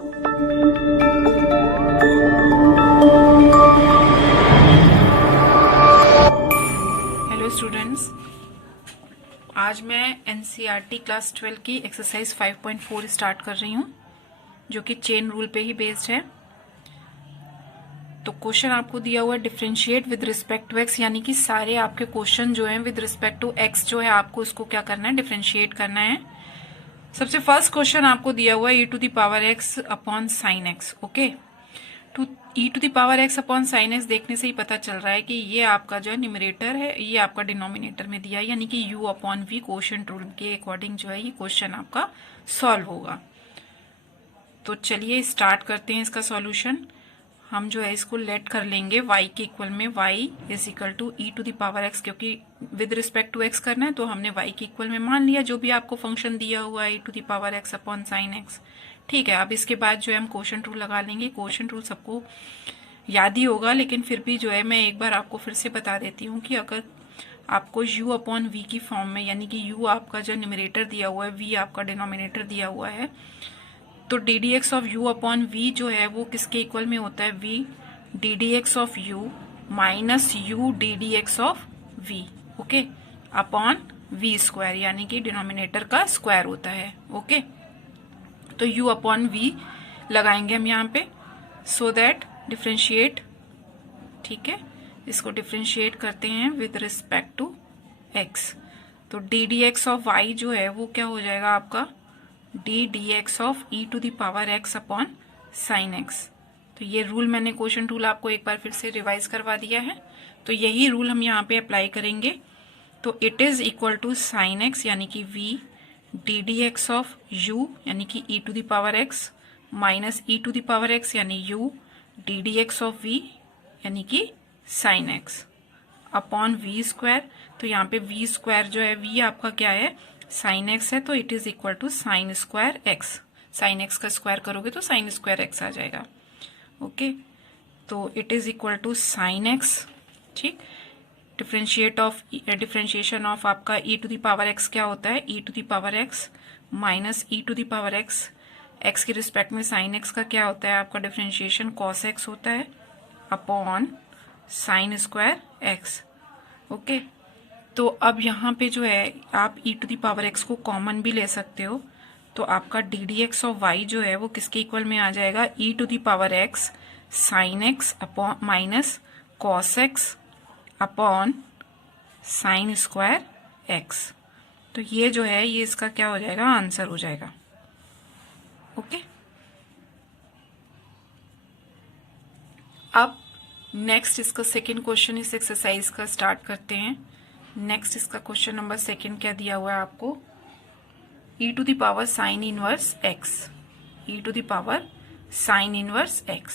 Hello students, आज मैं NCERT class 12 की एक्सरसाइज 5.4 स्टार्ट कर रही हूँ, जो कि चेन रूल पे ही बेस्ड है। तो क्वेश्चन आपको दिया हुआ है differentiate with respect to x, यानी कि सारे आपके क्वेश्चन जो हैं विद रिस्पेक्ट टू एक्स जो है आपको इसको क्या करना है, डिफरेंशिएट करना है। सबसे फर्स्ट क्वेश्चन आपको दिया हुआ है e to the power x upon sine x. Okay, to E to the power x upon sine x देखने से ही पता चल रहा है कि ये आपका जो है न्यूमरेटर है, ये आपका डिनोमिनेटर में दिया है, यानी कि u upon v quotient rule के अकॉर्डिंग जो है ये क्वेश्चन आपका सॉल्व होगा। तो चलिए स्टार्ट करते हैं इसका सॉल्यूशन। हम जो है इसको लेट कर लेंगे y के इक्वल में, y is equal to E to the power x, क्योंकि विद रिस्पेक्ट टू x करना है तो हमने y के इक्वल में मान लिया जो भी आपको फंक्शन दिया हुआ है e to the power x upon sine x. ठीक है, अब इसके बाद जो है हम कोशेंट रूल लगा लेंगे। कोशेंट रूल सबको याद ही होगा, लेकिन फिर भी जो है मैं एक बार आपको फिर से बता देती हूँ कि अगर आपको u अपॉन वी की फॉर्म में, यानी कि u आपका जो न्यूमरेटर दिया हुआ है, v आपका डिनोमिनेटर दिया हुआ है, तो D D x of u upon v जो है वो किसके इक्वल में होता है, v d D x of u minus u d D x of v। Okay, upon v square, यानी कि डिनोमिनेटर का स्क्वायर होता है। ओके, तो u अपॉन v लगाएंगे हम यहाँ पे, सो दैट डिफ्रेंशिएट। ठीक है, इसको डिफ्रेंशिएट करते हैं विद रिस्पेक्ट टू x। तो D D x of y जो है वो क्या हो जाएगा आपका, D D x of E to the power x upon sine x। तो ये रूल मैंने क्वेश्चन रूल आपको एक बार फिर से रिवाइज करवा दिया है, तो यही रूल हम यहाँ पे अप्लाई करेंगे। तो it is equal to sine x, यानी कि v d D x of u, यानी कि e to the power x, minus E to the power x, यानी u d D x of v, यानी कि sine x, upon v square. तो यहाँ पे वी स्क्वायर जो है, v आपका क्या है, साइन x है, तो it is equal to sine square x। Sine x का स्क्वायर करोगे तो साइन स्क्वायर x आ जाएगा। ओके, तो it is equal to sine x। ठीक, डिफ्रेंशिएशन ऑफ आपका e to the power x क्या होता है, e to the power x minus e to the power x। x के रिस्पेक्ट में साइन x का क्या होता है आपका डिफ्रेंशिएशन, cos x होता है, upon sine square x। Okay, तो अब यहाँ पे जो है आप e to the power x को कॉमन भी ले सकते हो, तो आपका D D x of Y जो है वो किसके इक्वल में आ जाएगा, e to the power x sine x upon minus cos x upon sine square x। तो ये जो है ये इसका क्या हो जाएगा, आंसर हो जाएगा। ओके, अब नेक्स्ट इसका सेकेंड क्वेश्चन इस एक्सरसाइज का स्टार्ट करते हैं। नेक्स्ट इसका क्वेश्चन नंबर सेकेंड क्या दिया हुआ है आपको, e to the power sine inverse x, e to the power sine inverse x।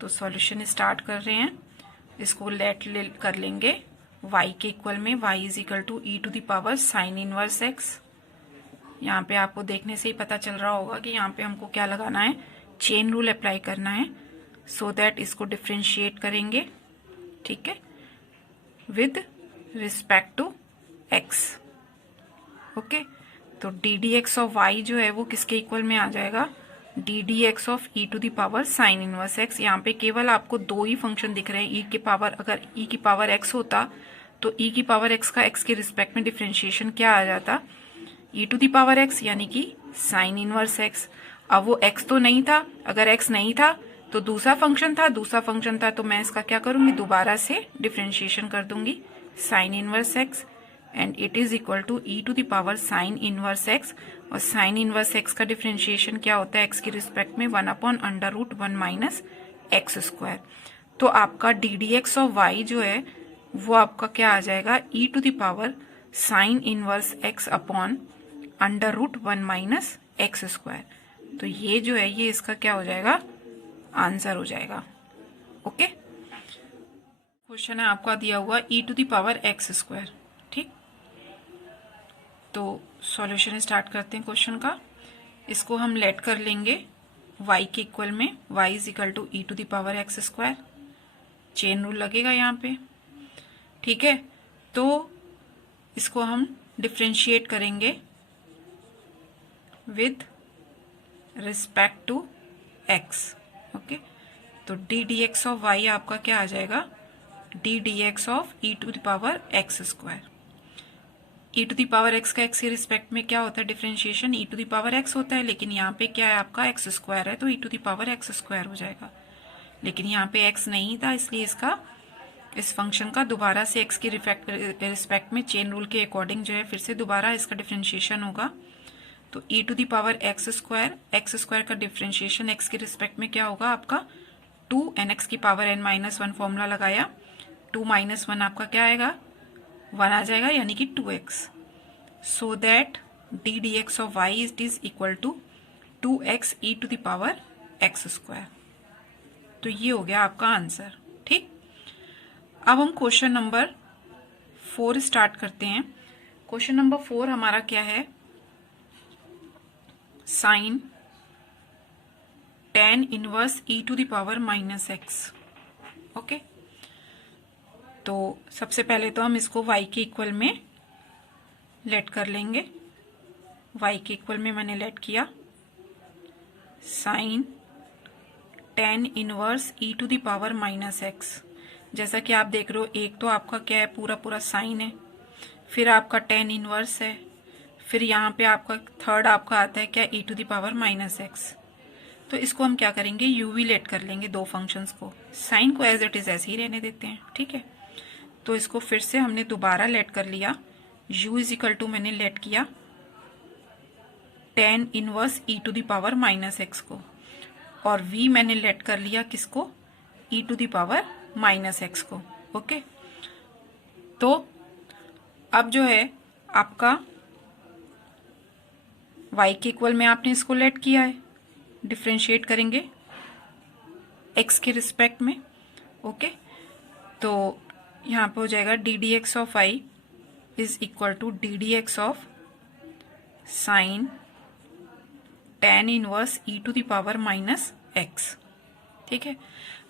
तो सॉल्यूशन स्टार्ट कर रहे हैं, इसको लेट कर लेंगे y के इक्वल में, y is equal to E to the power sine inverse x। यहाँ पे आपको देखने से ही पता चल रहा होगा कि यहाँ पे हमको क्या लगाना है, चेन रूल अप्लाई करना है, सो दैट इसको डिफ्रेंशिएट करेंगे। ठीक है, with respect to x। Okay, तो D D x of Y जो है वो किसके इक्वल में आ जाएगा, D D x of E to the power sine inverse x। यहाँ पे केवल आपको दो ही फंक्शन दिख रहे हैं, e के पावर, अगर e की पावर x होता तो e की पावर x का x के रिस्पेक्ट में डिफ्रेंशिएशन क्या आ जाता, e to the power x, यानी कि साइन इनवर्स x। अब वो x तो नहीं था, अगर x नहीं था तो दूसरा फंक्शन था, तो मैं इसका क्या करूंगी, दोबारा से डिफ्रेंशिएशन कर दूंगी, sine inverse x, and it is equal to E to the power sine inverse x। और साइन इनवर्स x का डिफ्रेंशिएशन क्या होता है, x के रिस्पेक्ट में 1 upon under root 1 minus x square. तो आपका D D x of Y जो है वो आपका क्या आ जाएगा, e to the power sine inverse x upon under root 1 minus x square. तो ये जो है ये इसका क्या हो जाएगा, आंसर हो जाएगा। ओके, क्वेश्चन है आपका दिया हुआ e to the power x square. ठीक, तो सॉल्यूशन स्टार्ट करते हैं क्वेश्चन का। इसको हम लेट कर लेंगे y के इक्वल में, y is equal to E to the power x square. Chain rule लगेगा यहाँ पे। ठीक है, तो इसको हम डिफ्रेंशिएट करेंगे with respect to x. Okay, तो D D x of y आपका क्या आ जाएगा, D D x of E to the power x square. E to the power x का एक्स के रिस्पेक्ट में क्या होता है differentiation, e to the power x होता है, लेकिन यहाँ पे क्या है आपका एक्स स्क्वायर है, तो e to the power x square हो जाएगा। लेकिन यहाँ पे एक्स नहीं था, इसलिए इसका इस फंक्शन का दोबारा से एक्स के रिस्पेक्ट में चेन रूल के अकॉर्डिंग जो है फिर से दोबारा इसका डिफरेंशिएशन होगा। तो e to the power x square का डिफरेंशिएशन एक्स के रिस्पेक्ट में क्या होगा आपका 2 एन एक्स की पावर एन माइनस 1 फॉर्मूला लगाया, 2 माइनस 1 आपका क्या आएगा 1 आ जाएगा, यानी कि 2x। So that D D x of Y is equal to 2x E to the power x square. तो ये हो गया आपका आंसर। ठीक, अब हम क्वेश्चन नंबर 4 स्टार्ट करते हैं। क्वेश्चन नंबर 4 हमारा क्या है, sine tan inverse E to the power minus x. Okay, तो सबसे पहले तो हम इसको y के इक्वल में लेट कर लेंगे। y के इक्वल में मैंने लेट किया, sine tan inverse E to the power minus X. जैसा कि आप देख रहे हो, एक तो आपका क्या है पूरा पूरा साइन है, फिर आपका tan इनवर्स है, फिर यहाँ पे आपका थर्ड आपका आता है क्या e to the power minus x. तो इसको हम क्या करेंगे, यूवी लेट कर लेंगे दो फंक्शंस को, साइन को एज इट इज ऐसे ही रहने देते हैं। ठीक है, तो इसको फिर से हमने दोबारा लेट कर लिया, u इज इक्वल टू मैंने लेट किया tan inverse E to the power minus X को, और v मैंने लेट कर लिया किसको, e to the power minus X को। ओके, तो अब जो है आपका y के इक्वल में आपने इसको लेट किया है, डिफ्रेंशिएट करेंगे x के रिस्पेक्ट में। ओके, तो यहाँ पे हो जाएगा D D x of Y is equal to D D x of sine tan inverse E to the power minus X. ठीक है,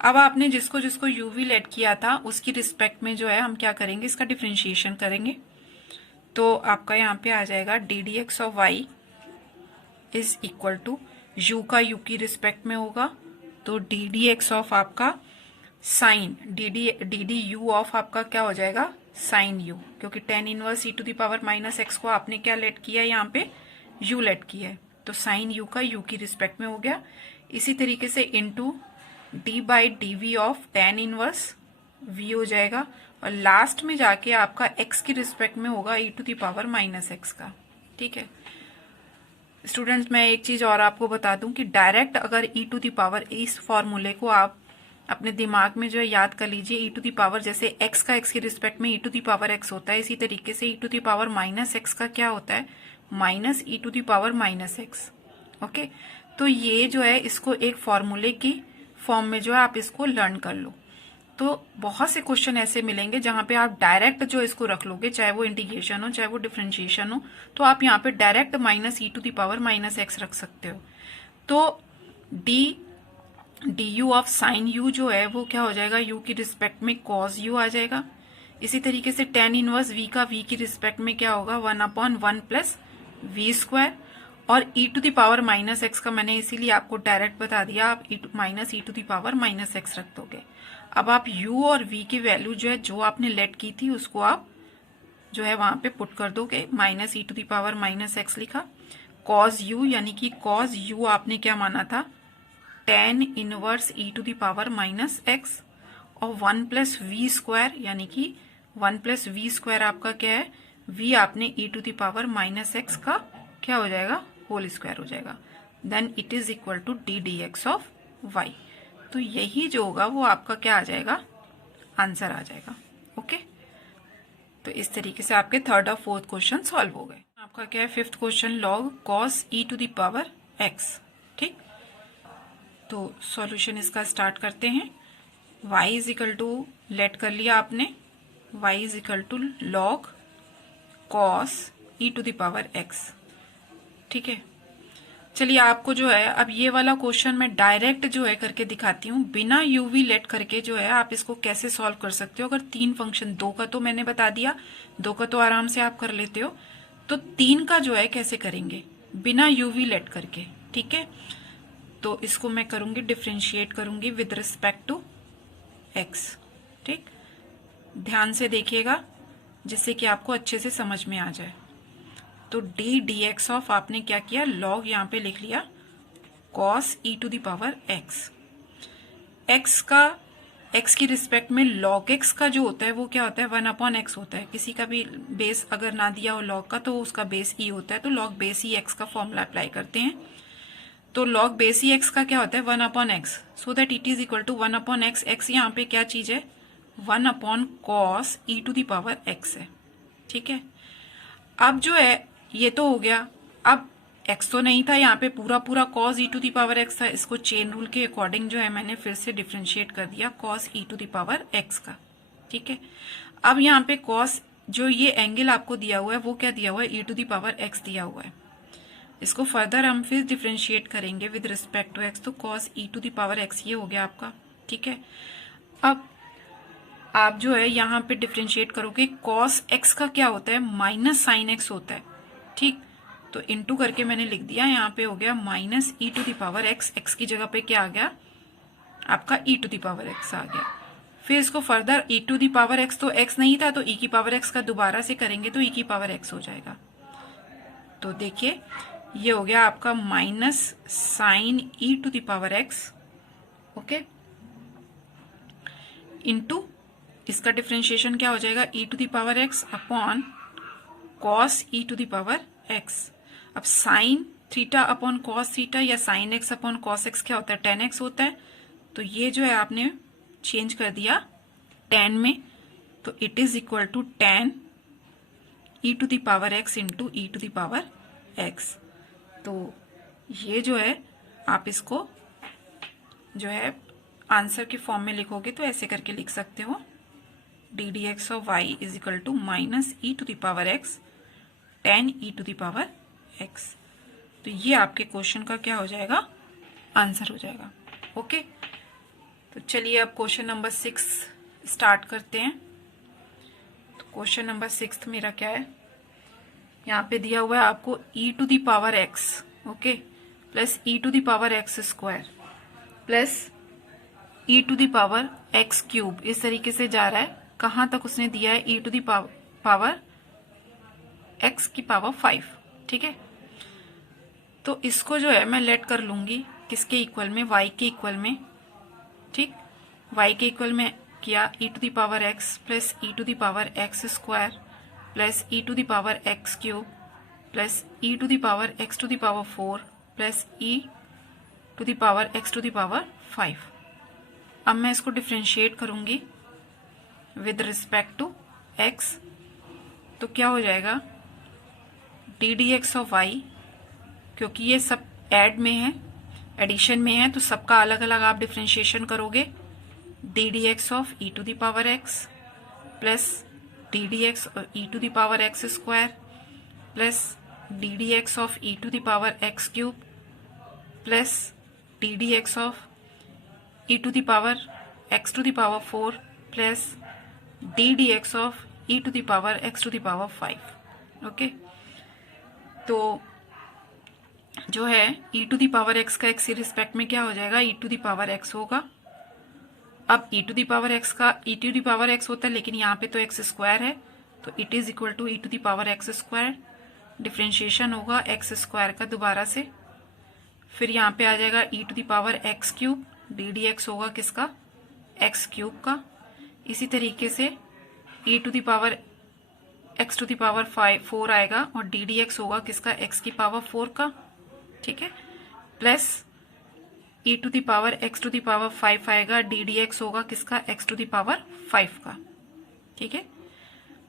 अब आपने जिसको जिसको यूवी लेट किया था उसकी रिस्पेक्ट में जो है हम क्या करेंगे, इसका डिफ्रेंशिएशन करेंगे। तो आपका यहाँ पे आ जाएगा D D x of Y is equal to U का यू की रिस्पेक्ट में होगा, तो डी डी एक्स ऑफ आपका sine D D U of आपका क्या हो जाएगा, साइन यू, क्योंकि tan inverse E to the power minus X को आपने क्या लेट किया, यहाँ पे u लेट किया है, तो साइन u का u की रिस्पेक्ट में हो गया। इसी तरीके से into d by D V of tan inverse v हो जाएगा, और लास्ट में जाके आपका x की रिस्पेक्ट में होगा e to the power minus x का। ठीक है स्टूडेंट्स, मैं एक चीज और आपको बता दूं कि डायरेक्ट अगर e टू द पावर, इस फॉर्मूले को आप अपने दिमाग में जो है याद कर लीजिए, ई टू दी पावर जैसे x का x के रिस्पेक्ट में e to the power x होता है, इसी तरीके से e to the power minus x का क्या होता है, minus E to the power minus x. Okay, तो ये जो है इसको एक फॉर्मूले की फॉर्म में जो है आप इसको लर्न कर लो। तो बहुत से क्वेश्चन ऐसे मिलेंगे जहां पे आप डायरेक्ट जो इसको रख लोगे, चाहे वो इंटीग्रेशन हो चाहे वो डिफरेंशिएशन हो, तो आप यहाँ पे direct minus E to the power minus X रख सकते हो। तो D U of sine U जो है वो क्या हो जाएगा, u की रिस्पेक्ट में कॉस यू आ जाएगा। इसी तरीके से tan इनवर्स v का v की रिस्पेक्ट में क्या होगा, 1/1 प्लस वी स्क्वायर, और e to the power minus x का मैंने इसीलिए आपको डायरेक्ट बता दिया, आप minus E to the power minus X रख दोगे। अब आप u और v की वैल्यू जो है जो आपने लेट की थी उसको आप जो है वहां पे पुट कर दोगे, minus E to the power minus X लिखा, कॉस u यानी कि कॉस u आपने क्या माना था, tan inverse E to the power minus X, और 1 प्लस वी स्क्वायर यानी कि 1 प्लस वी स्क्वायर आपका क्या है, v आपने e to the power minus x का क्या हो जाएगा, होल स्क्वायर हो जाएगा। Then it is equal to D D x of y. तो यही जो होगा वो आपका क्या आ जाएगा, आंसर आ जाएगा। ओके, तो इस तरीके से आपके थर्ड और फोर्थ क्वेश्चन सॉल्व हो गए। आपका क्या है fifth question, log cos E to the power X. ठीक, तो सॉल्यूशन इसका स्टार्ट करते हैं। y is equal to let कर लिया आपने, y is equal to log cos E to the power x। ठीक है, चलिए आपको जो है अब ये वाला क्वेश्चन मैं डायरेक्ट जो है करके दिखाती हूँ, बिना यूवी लेट करके जो है आप इसको कैसे सॉल्व कर सकते हो। अगर 3 फंक्शन, 2 का तो मैंने बता दिया, 2 का तो आराम से आप कर लेते हो, तो 3 का जो है कैसे करेंगे बिना यूवी लेट करके। ठीक है, तो इसको मैं करूंगी डिफरेंशिएट करूंगी विद रिस्पेक्ट टू एक्स। ठीक, ध्यान से देखिएगा जिससे कि आपको अच्छे से समझ में आ जाए। तो डी डी एक्स ऑफ आपने क्या किया, लॉग यहाँ पे लिख लिया cos E to the power X. X का, एक्स की रिस्पेक्ट में लॉग एक्स का जो होता है वो क्या होता है, 1/x होता है। किसी का भी बेस अगर ना दिया हो लॉग का तो उसका बेस ई होता है, तो लॉग बेस ई एक्स का फॉर्मूला अप्लाई करते हैं। तो लॉग बेस ई एक्स का क्या होता है, 1/x, so that it is equal to 1/x। X यहाँ पे क्या चीज है, 1/cos E to the power X है। ठीक है, अब जो है ये तो हो गया। अब x तो नहीं था यहाँ पे, पूरा पूरा cos e to the power x था। इसको चेन रूल के अकॉर्डिंग जो है मैंने फिर से डिफरेंशिएट कर दिया cos e to the power x का। ठीक है, अब यहाँ पे cos जो ये एंगल आपको दिया हुआ है वो क्या दिया हुआ है, e to the power x दिया हुआ है। इसको फर्दर हम फिर डिफरेंशिएट करेंगे विद रिस्पेक्ट टू x, तो cos e to the power x ये हो गया आपका। ठीक है, अब आप जो है यहाँ पे डिफरेंशिएट करोगे, cos x का क्या होता है, माइनस साइन एक्स होता है। ठीक, तो इनटू करके मैंने लिख दिया, यहाँ पे हो गया minus E to the power X. X की जगह पे क्या आ गया आपका, E to the power X आ गया। फिर इसको further E to the power X, तो एक्स नहीं था तो ई की पावर एक्स का दोबारा से करेंगे तो ई की पावर एक्स हो जाएगा। तो देखिए ये हो गया आपका minus sine e to the power x, okay, into इसका डिफरेंशिएशन क्या हो जाएगा, e to the power x upon cos E to the power x. अब sine theta upon cos theta या sine x upon cos x क्या होता है, tan x होता है। तो ये जो है आपने चेंज कर दिया tan में, तो it is equal to tan E to the power X into E to the power X. तो ये जो है आप इसको जो है आंसर के फॉर्म में लिखोगे तो ऐसे करके लिख सकते हो, D D x of Y is equal to minus E to the power X tan E to the power x। तो ये आपके क्वेश्चन का क्या हो जाएगा, आंसर हो जाएगा। ओके, तो चलिए अब क्वेश्चन नंबर 6 स्टार्ट करते हैं। तो क्वेश्चन नंबर 6 मेरा क्या है, यहाँ पे दिया हुआ है आपको e to the power x, okay, plus e to the power x square plus e to the power x cube, इस तरीके से जा रहा है। कहाँ तक उसने दिया है, e to the power x की पावर 5। ठीक है, तो इसको जो है मैं लेट कर लूंगी किसके इक्वल में, y के इक्वल में। ठीक, y के इक्वल में किया e to the power x plus e to the power x square plus e to the power x cube plus e to the power x to the power 4 plus e to the power x to the power 5। अब मैं इसको differentiate करूंगी with respect to x, तो क्या हो जाएगा, D D x of Y, क्योंकि ये सब ऐड में है, एडिशन में है, तो सबका अलग अलग आप डिफरेंशिएशन करोगे। D D x of E to the power X plus D D X E to the power x square plus D D x of E to the power X cube plus D D x of E to the power X to the power 4 plus D D x of E to the power X to the power 5। Okay, तो जो है e to the power x का x की respect में क्या हो जाएगा, e to the power x होगा। अब e to the power x का e to the power x होता है, लेकिन यहाँ पे तो x स्क्वायर है, तो it is equal to e to the power x square. Differentiation होगा x स्क्वायर का दोबारा से, फिर यहाँ पे आ जाएगा e to the power x cube, D D X होगा किसका, x क्यूब का। इसी तरीके से e to the power x to the power 4 आएगा और डी डी एक्स होगा किसका, x की पावर 4 का। ठीक है, plus e to the power x to the power 5 आएगा, डी डी एक्स होगा किसका, x टू दी पावर 5 का। ठीक है,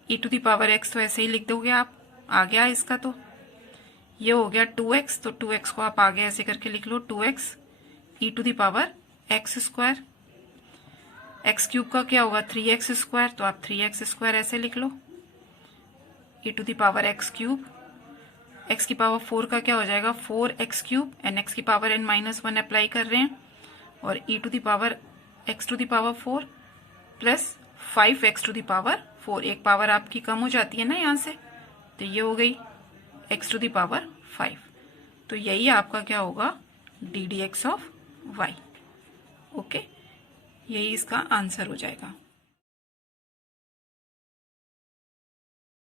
e to the power x तो ऐसे ही लिख दोगे आप, आ गया इसका। तो ये हो गया 2x, तो 2x को आप आगे ऐसे करके लिख लो, 2x e to the power x square, x cube का क्या होगा 3x स्क्वायर, तो आप 3x स्क्वायर ऐसे लिख लो, e to the power x cube, x की पावर 4 का क्या हो जाएगा 4x क्यूब, एंड x की पावर n-1 अप्लाई कर रहे हैं, और e to the power x to the power 4 plus 5x to the power 4, एक पावर आपकी कम हो जाती है ना यहाँ से, तो ये हो गई x टू दी पावर 5। तो यही आपका क्या होगा, D D x of Y. Okay, यही इसका आंसर हो जाएगा।